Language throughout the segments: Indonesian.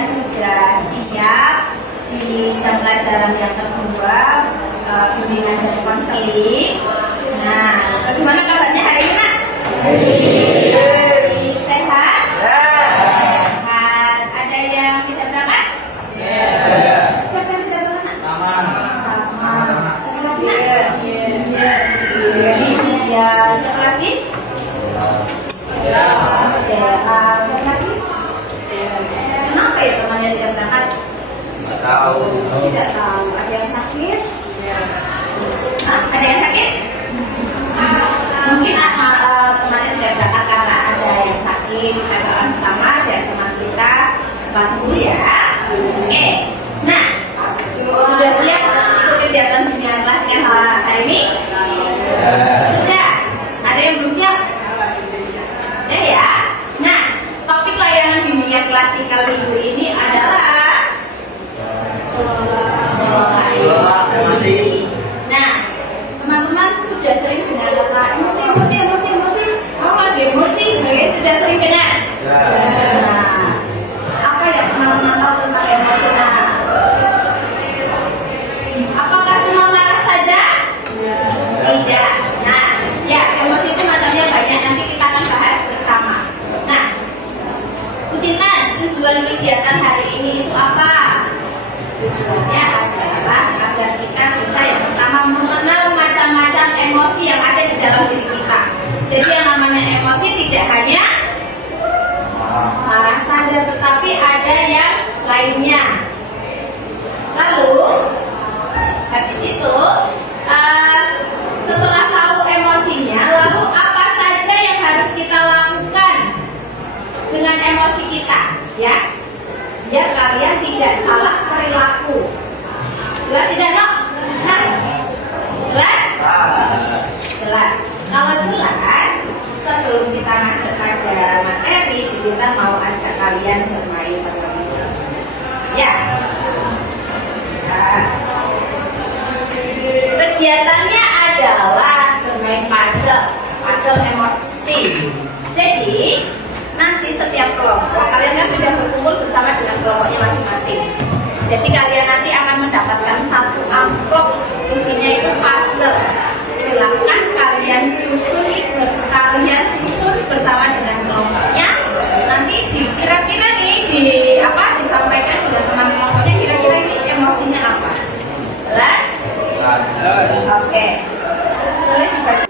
kalian sudah siap di jam pelajaran yang kedua, bimbingan dan konseling. Nah, bagaimana kabarnya hari ini, Nak? Sehat? Sehat. Ada yang tidak berangkat? Siapa yang tidak berangkat, Nak? Mama. Siapa lagi, Nak? Ya. Siapa lagi? Siapa lagi? Kenapa ya temannya tidak berangkat? Nggak tahu. Tidak tahu. Ada yang sakit? Ada yang sakit? Mungkin temannya tidak berangkat karena ada yang sakit. Kita doakan sama dan teman kita cepat sembuh ya. Oke. Nah, sudah siap ikut kegiatan bimbingan kelas yang hari ini? Sudah. Ada yang belum siap? Ya. Nah, topik layanan bimbingan klasikal minggu ini adalah Nah, teman-teman sudah sering dengar kata emosi. Oh, lagi emosi, sudah sering dengar. Nah, apa yang teman-teman tahu tentang emosi? Nah, apakah cuma marah saja? Tidak. Nah, ya, emosi itu macamnya banyak. Nanti kita akan bahas bersama. Nah, Kutintan, tujuan kegiatan hari ini itu apa? Tujuannya adalah agar kita bisa yang pertama mengenal macam-macam emosi yang ada di dalam diri kita. Jadi yang namanya emosi tidak hanya marah saja, tetapi ada yang lainnya. Lalu habis itu setelah tahu emosinya, lalu apa saja yang harus kita lakukan dengan emosi kita, ya? Biar kalian tidak salah perilaku. Jelas tidak, no? Nah, jelas? Jelas. Kalau jelas, sebelum kita masuk pada materi, kita mau ajak kalian bermain terlebih dahulu. Ya. Nah, kegiatannya adalah bermain puzzle emosi. Jadi nanti setiap kelompok kalian kan sudah berkumpul bersama dengan kelompoknya masing-masing. Jadi kalian nanti akan mendapatkan satu amplop, isinya itu puzzle. Silakan kalian susun bersama dengan kelompoknya. Nanti kira-kira nih disampaikan dengan teman kelompoknya kira-kira ini emosinya apa. Jelas? Oke. Boleh dibaca.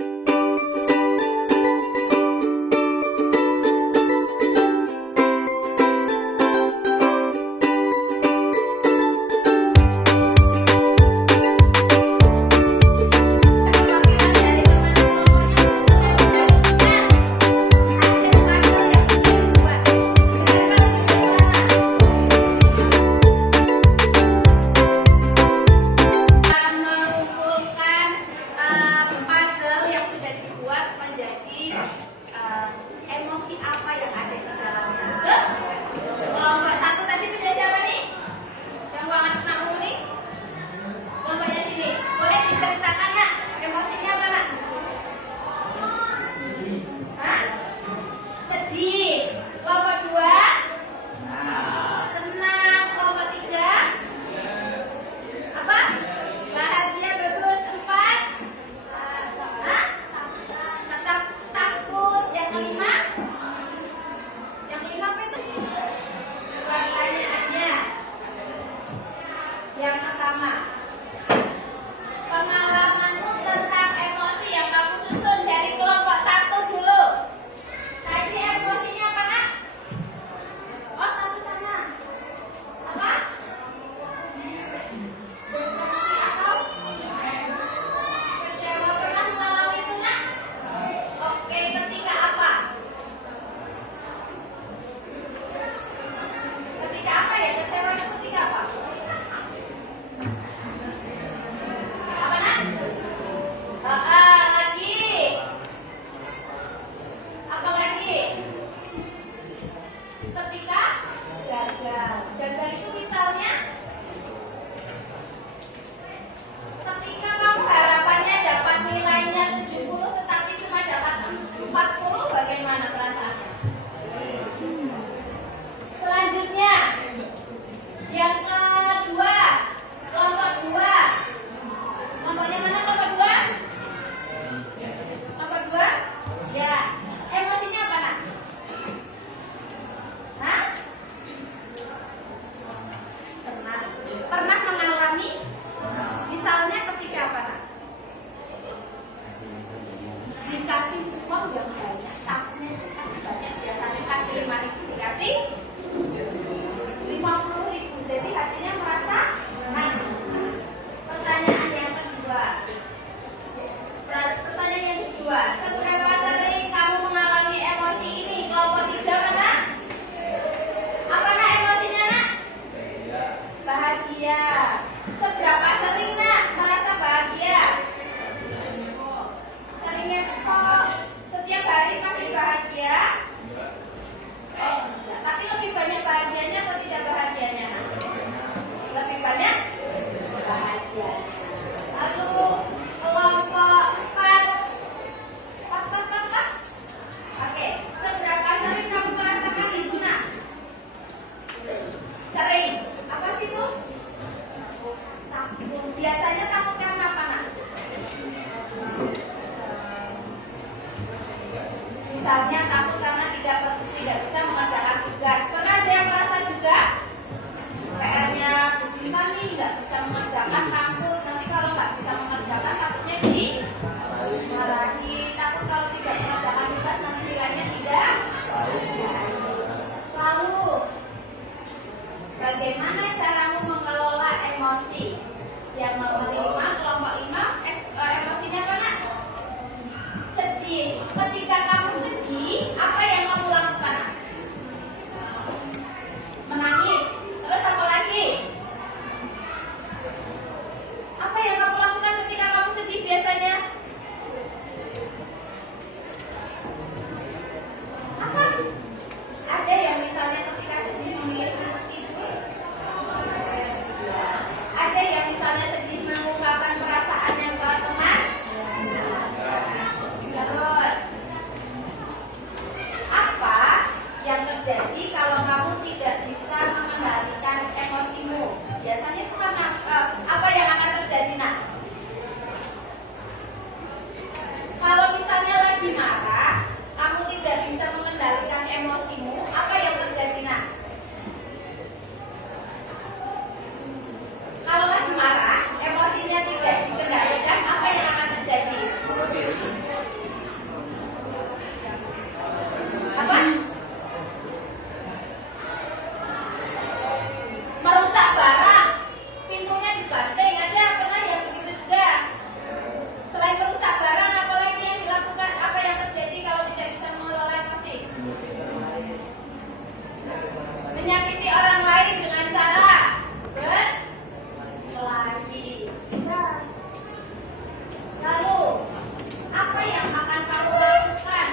bagaimana caramu mengelola emosi? Yang nomor 5, kelompok 5, emosinya apa nak? Sedih. Ketika kamu sedih, apa yang kamu lakukan? Menangis. Terus apa lagi? Apa yang kamu lakukan ketika kamu sedih biasanya? Apa? Ada yang misalnya ketika sedih memilih untuk tidur. Ada yang misalnya sedih mengungkapkan perasaannya ke teman. Terus apa yang terjadi kalau kamu tidak bisa mengendalikan emosimu? Biasanya itu karena apa yang akan terjadi nak? Kalau misalnya lagi marah, kamu tidak bisa mengendalikan emosimu, apa yang terjadi nak? Kalau lagi marah, emosinya tidak dikendalikan, apa yang akan terjadi? Apa? Merusak barang, pintunya dibanting, ada pernah yang begitu juga? Selain merusak barang, apa lagi yang dilakukan? Apa yang terjadi kalau tidak bisa mengelola emosi? Menyakiti orang lain dengan cara berkelahi. Lalu, apa yang akan kamu lakukan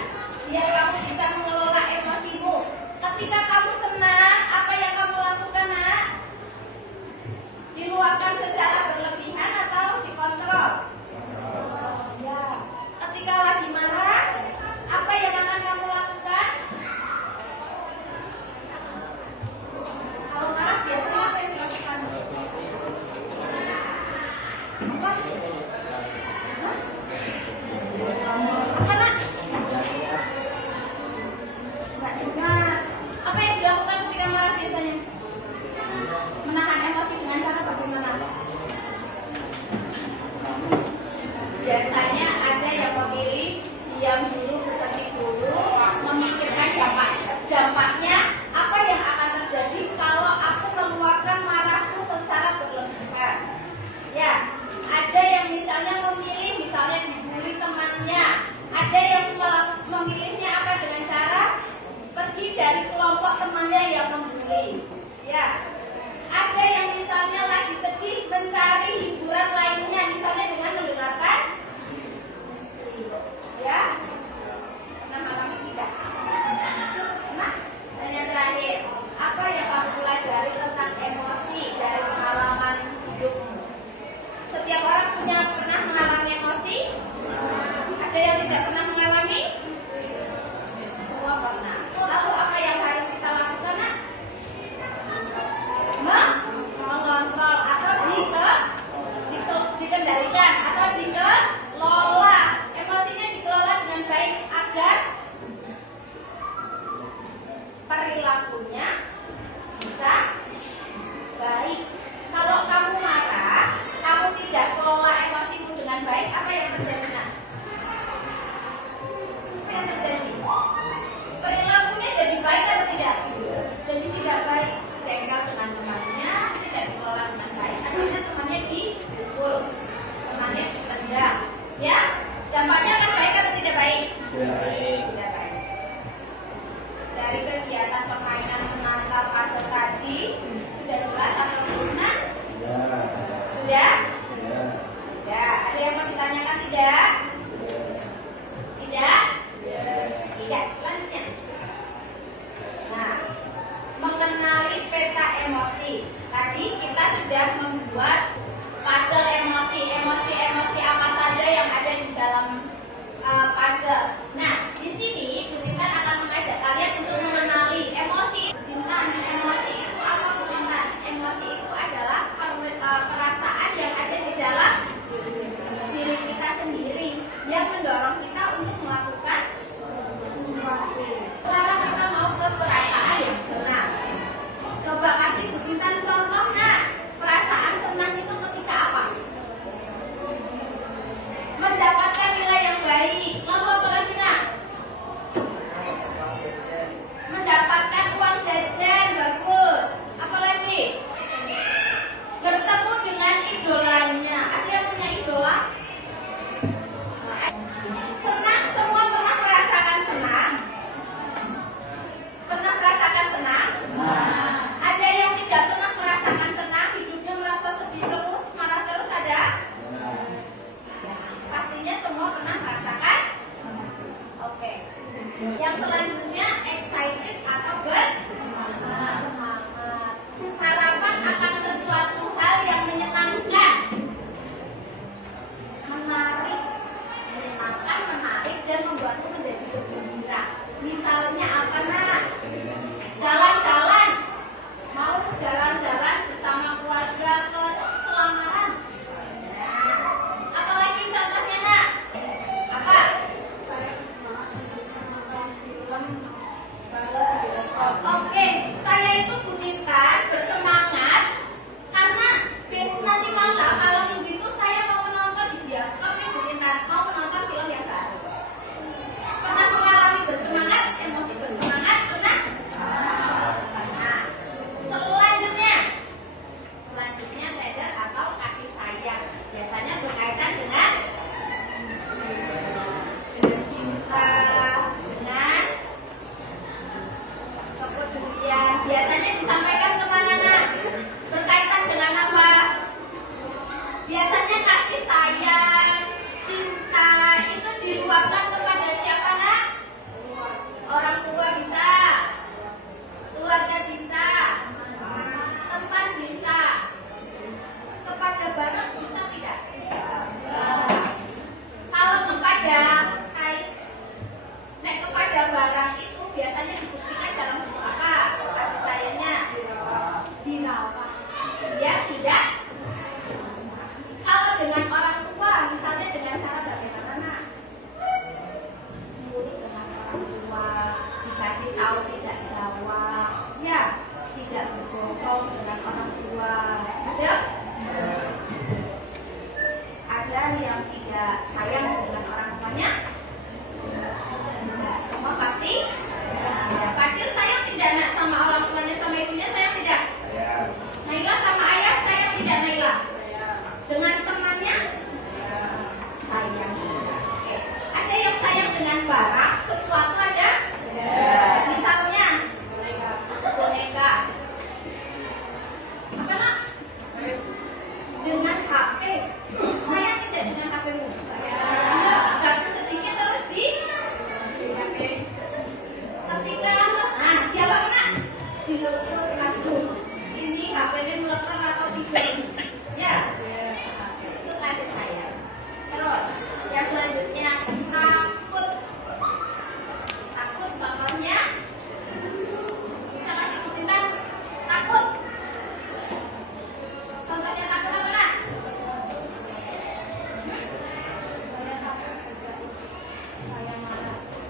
biar kamu bisa mengelola emosimu? Ketika kamu senang, apa yang kamu lakukan nak? Diluapkan secara berlebihan atau dikontrol? Ya. Ketika lagi marah, apa yang akan kamu lakukan? Kalau marah biasanya apa yang dilakukan? Apa? Hah? Apa nak? Enggak dengar. Apa yang dilakukan ketika marah biasanya? Menahan emosi dengan cara bagaimana? Biasanya ada yang memilih diam dulu, berhenti dulu, memikirkan dampaknya apa yang akan terjadi kalau aku mengeluarkan marahku secara berlebihan. Ya, ada yang misalnya memilih, misalnya dibully temannya, ada yang memilihnya apa dengan cara pergi dari kelompok temannya yang membuli. Ya, ada yang misalnya lagi sedih mencari hiburan lainnya, misalnya dengan mendengarkan musik. Ya, pernah mengalami tidak? Nah, dan yang terakhir, apa yang kamu pelajari tentang emosi dari pengalaman hidupmu? Setiap orang pernah mengalami emosi? Ada yang tidak pernah mengalami? Semua pernah. Lalu apa yang harus kita lakukan nak? Mengontrol atau dikendalikan atau dikelola. Emosinya dikelola dengan baik agar perilakunya bisa baik. Kalau kamu marah, kamu tidak kelola emosimu dengan baik, apa yang terjadi nak? Apa yang terjadi? Perilakunya jadi baik atau tidak? Jadi tidak baik. Jengkel dengan temannya, tidak dikelola dengan baik, akhirnya temannya dipukul, temannya dipendam. Ya, dampaknya akan baik atau tidak baik? Tidak baik. Dari kegiatan permainan menata puzzle tadi sudah jelas atau belum nak? Sudah? Ya, ada yang mau ditanyakan tidak? Tidak? Tidak. Selanjutnya. Nah, mengenali peta emosi. Tadi kita sudah membuat puzzle emosi apa saja yang ada di dalam puzzle. Nah, di atau dengan orang tua? Ada? Ada yang tidak sayang dengan orang tuanya? Semua pasti? Ya. Fadil sayang tidak nak sama orang tuanya, sama ibunya sayang tidak? Naila sama ayah sayang tidak Naila? Dengan temannya? Sayang. Oke. Ada yang sayang dengan barang, sesuatu ada? Misalnya boneka. Apa nak? Dengan HP. Sayang tidak dengan HP-mu? Jatuh sedikit terus di HP. Ketika jawab nak, dilus-lus aduh, ini HP-nya melekat atau tidak? Ya, itu kasih sayang. Terus yang selanjutnya takut. Takut contohnya bisa kasih bintang. Takut. Contohnya takut apa nak?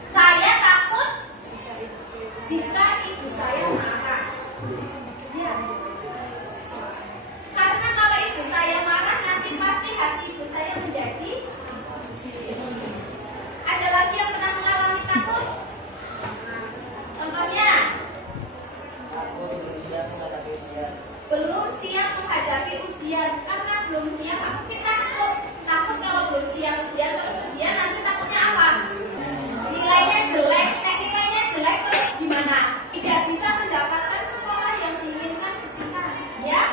Saya takut jika ibu saya marah. Ya. Karena kalau ibu saya marah nanti pasti hati ibu saya menjadi di sini. Ada lagi yang pernah mengalami takut? Contohnya belum siap menghadapi ujian. Karena belum siap kita takut. Takut kalau belum siap ujian, terus ujian nanti takutnya apa? Nilainya jelek, nilainya jelek terus gimana? Tidak bisa mendapatkan sekolah yang diinginkan kita, ya?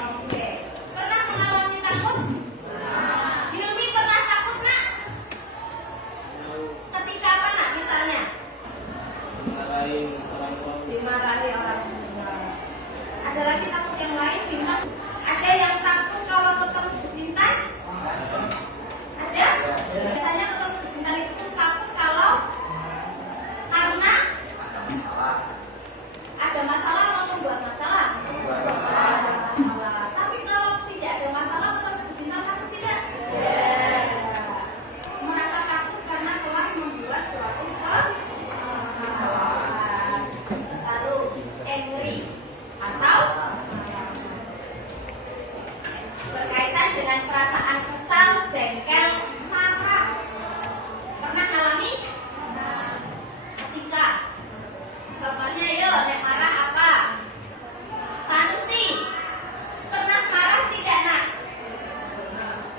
Oke. Pernah mengalami takut? Hilmi pernah takut nak? Ketika apa nak misalnya? Dimarahi orang tua. Ada lagi takut yang lain, Cinta? Ada yang takut kalau ketemu bintang? Ada? Biasanya ketemu bintang itu takut kalau karena ada masalah atau membuat masalah? Masalah. Tapi kalau tidak ada masalah ketemu bintang takut tidak? Merasa takut karena telah membuat suatu kesalahan. Lalu angry atau berkaitan dengan perasaan kesal, jengkel, marah. Pernah ngalami? Ketika contohnya yuk, yang marah apa? Sanusi pernah marah tidak nak?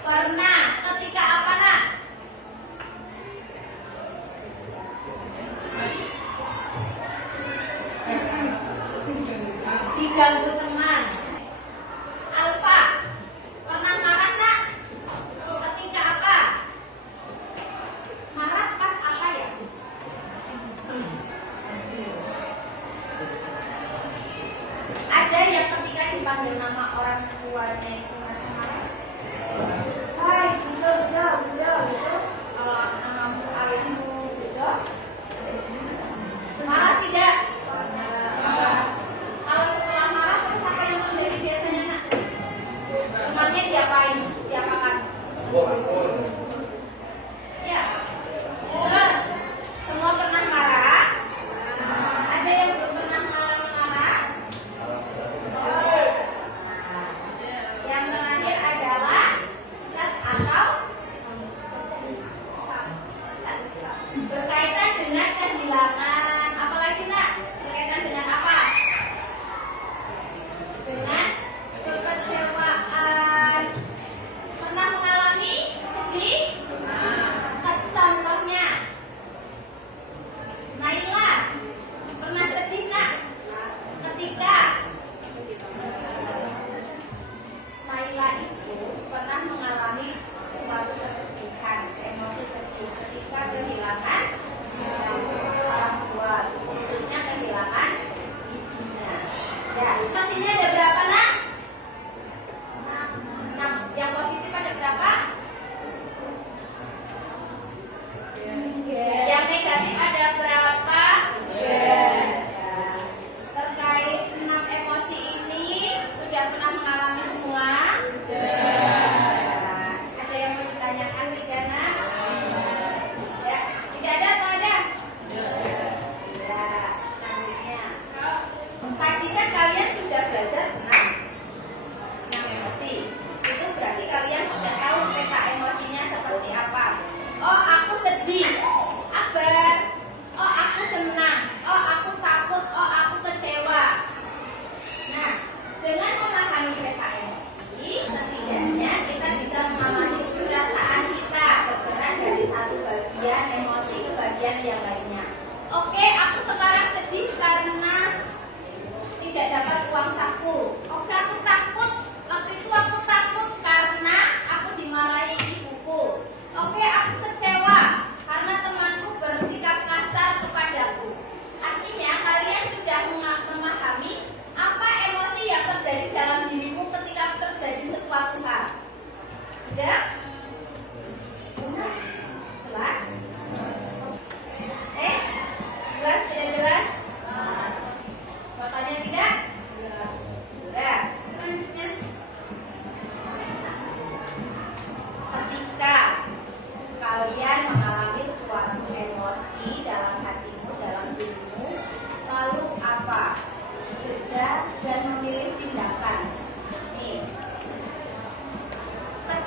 Pernah. Ketika apa nak? Diganggu teman. Alfa pernah marah nak? Ketika apa? Marah pas apa ya? Ada yang ketika dipanggil nama orang tuanya itu merasa marah. Hai, Bujo, gitu. Kalau namamu ayahmu Bujo, marah tidak? Kalau setelah marah terus apa yang terjadi biasanya nak? Temannya diapain? Diapakan? Ya. Terus semua pernah marah? Ada yang belum pernah mengalami marah? Yang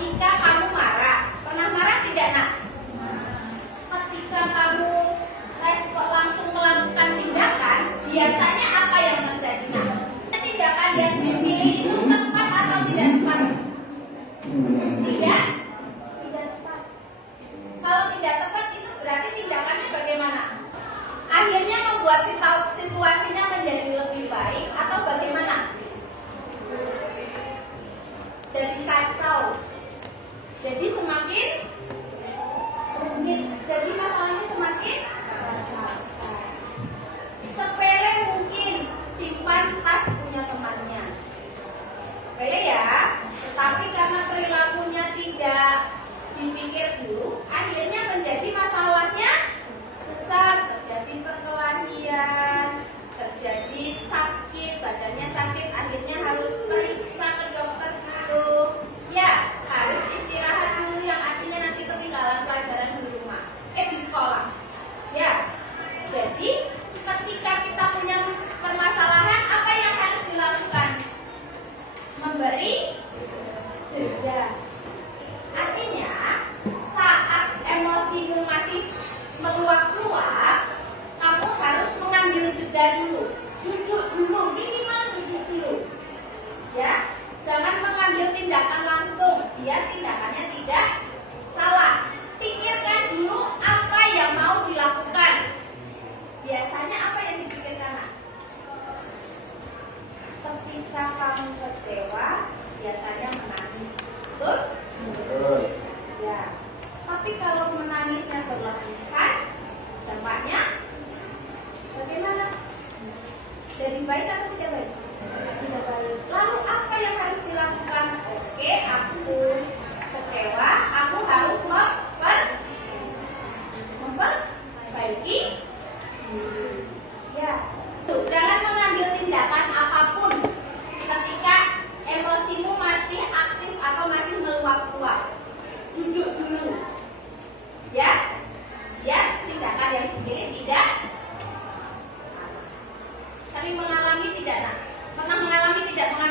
ketika kamu marah. Pernah marah tidak, Nak? Ketika kamu respon langsung melakukan tindakan, biasanya apa yang terjadi, Nak? Tindakan yang dipilih itu tepat atau tidak tepat? Tidak tepat. Kalau tidak tepat itu berarti tindakannya bagaimana? Akhirnya membuat situasinya menjadi lebih baik atau bagaimana? Jadi kacau. Jadi semakin rumit. Jadi masalahnya semakin besar. Sepele mungkin, simpan tas punya temannya. Sepele ya. Tetapi karena perilakunya tidak dipikir dulu, akhirnya menjadi masalahnya besar. Terjadi perkelahian, terjadi sakit, badannya sakit, akhirnya harus periksa ke dokter dulu. Ya, harus istirahat dulu, yang artinya nanti ketinggalan pelajaran di rumah, di sekolah. Ya, jadi ketika kita punya permasalahan, apa yang harus dilakukan? Memberi jeda. Artinya saat emosimu masih meluap-luap, kamu harus mengambil jeda dulu. Duduk dulu, minimal duduk dulu. Ya, jangan mengambil tindakan langsung, biar tindakannya tidak salah. Pikirkan dulu apa yang mau dilakukan. Biasanya apa yang dipikirkan, Nak? Ketika kamu kecewa, biasanya menangis. Betul? Betul. Ya. Tapi kalau menangisnya berlebihan, dampaknya bagaimana? Jadi baik atau tidak baik? Tidak baik. Lalu apa yang harus dilakukan? Oke, aku kecewa, aku harus memperbaiki. Ya. Tuh, jangan mengambil tindakan apapun ketika emosimu masih aktif atau masih meluap-luap. Duduk dulu. Ya, biar tindakan yang dipilih tidak salah. Sering mengalami tidak, Nak? Pernah mengalami tidak mengalami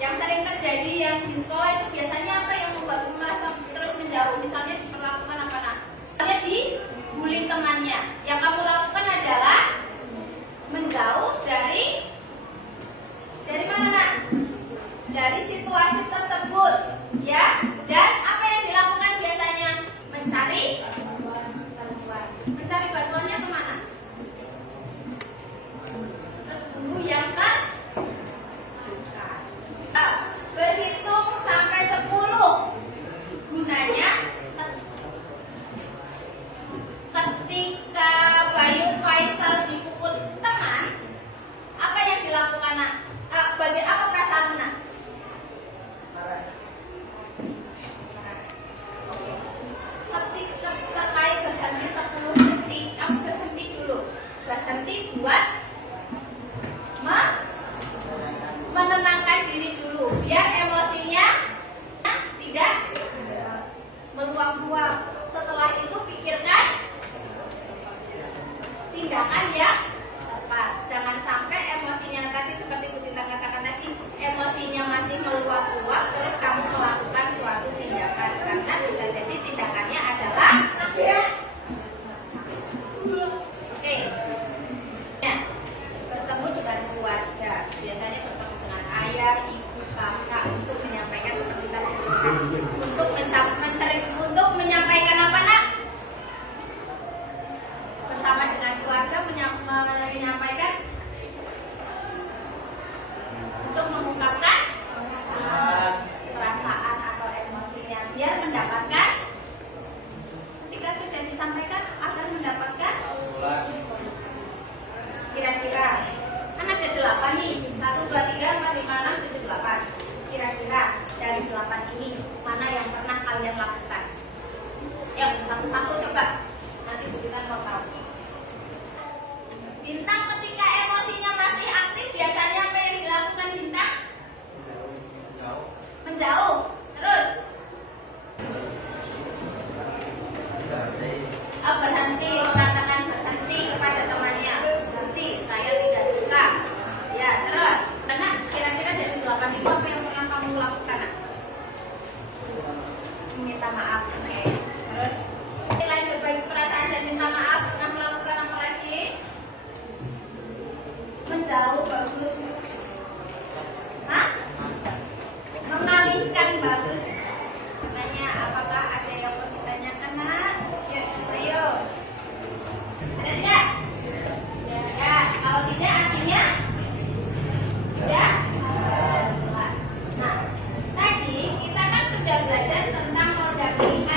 Yang sering terjadi yang di sekolah itu biasanya apa yang membuatmu merasa terus menjauh? Misalnya diperlakukan apa nak? Misalnya dibully temannya. Yang kamu lakukan adalah menjauh dari mana nak? Dari situasi tersebut, ya. Dan apa yang dilakukan biasanya? Mencari bantuan. Mencari bantuannya kemana? Ke guru yang terdekat. Berhitung sampai 10. Gunanya ketika Bayu Faisal dipukul teman, apa yang dilakukan nak? Bagian apa perasaan nak? Ketika terkait berhenti 10 detik, kamu berhenti dulu. Berhenti buat menenangkan diri dulu, biar emosinya tidak meluap-luap. Setelah itu pikirkan tindakan yang tepat. Jangan sampai emosinya tadi seperti Bu Tita katakan tadi, emosinya masih meluap-luap terus kamu melakukan suatu tindakan, karena bisa jadi tindakannya adalah oke. Ya, bertemu dengan keluarga, biasanya bertemu dengan ayah, ibu, kakak untuk menyampaikan seperti tadi, untuk menyampaikan apa nak? Bersama dengan keluarga menyampaikan untuk mengungkapkan perasaan atau emosinya, biar mendapatkan, ketika sudah disampaikan akan mendapatkan kira-kira kan ada 8 nih, 1, 2, 3, 4, 5, 6, 7, 8. Kira-kira dari 8 ini mana yang pernah kalian lakukan? Yang satu-satu coba, nanti kita mau tahu. Bintang ketika emosinya masih aktif biasanya apa yang dilakukan Bintang? Menjauh. Terus? Berhenti, mengatakan berhenti kepada temannya. Berhenti, saya tidak suka. Ya, terus? Karena kira-kira dari 8 itu apa yang pernah kamu lakukan? Minta maaf. Oke. Terus? Selain berbagi perasaan dan minta maaf, pernah melakukan apa lagi? Menjauh, bagus. Mengalihkan, bagus. Tanya, apakah ada yang mau ditanyakan nak? Ya, ayo. Ada tidak? Ya, kalau tidak artinya sudah jelas. Nah, tadi kita kan sudah belajar tentang roda 5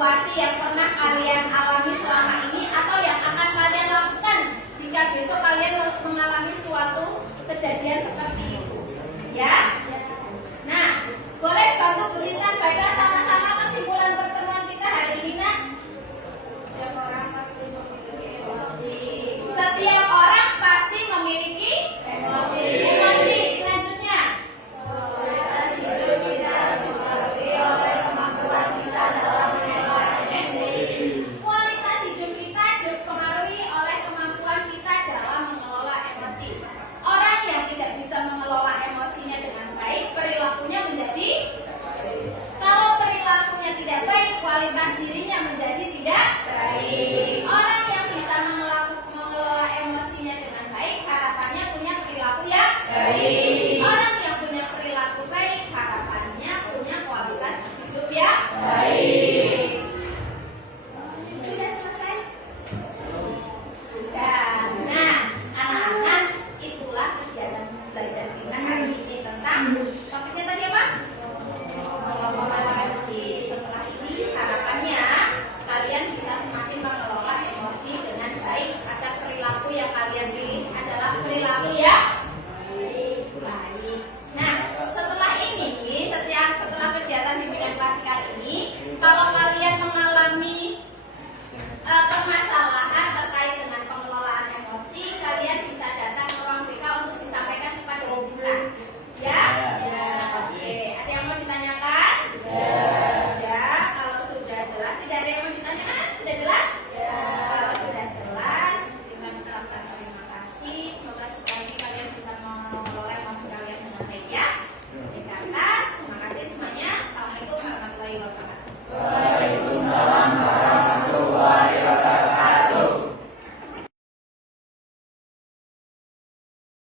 situasi yang pernah kalian alami selama ini atau yang akan kalian lakukan jika besok kalian mengalami suatu kejadian seperti itu, ya? Nah, boleh bantu berikan baca sama-sama kesimpulan pertemuan kita hari ini, nak? Setiap orang pasti memiliki emosi. Setiap orang pasti memiliki emosi. Emosi. Selanjutnya, kualitas hidup kita dipengaruhi oleh kemampuan kita dalam mengelola emosi. Kualitas hidup kita dipengaruhi oleh kemampuan kita dalam mengelola emosi. Orang yang tidak bisa mengelola emosinya dengan baik, perilakunya menjadi. Kalau perilakunya tidak baik, kualitas diri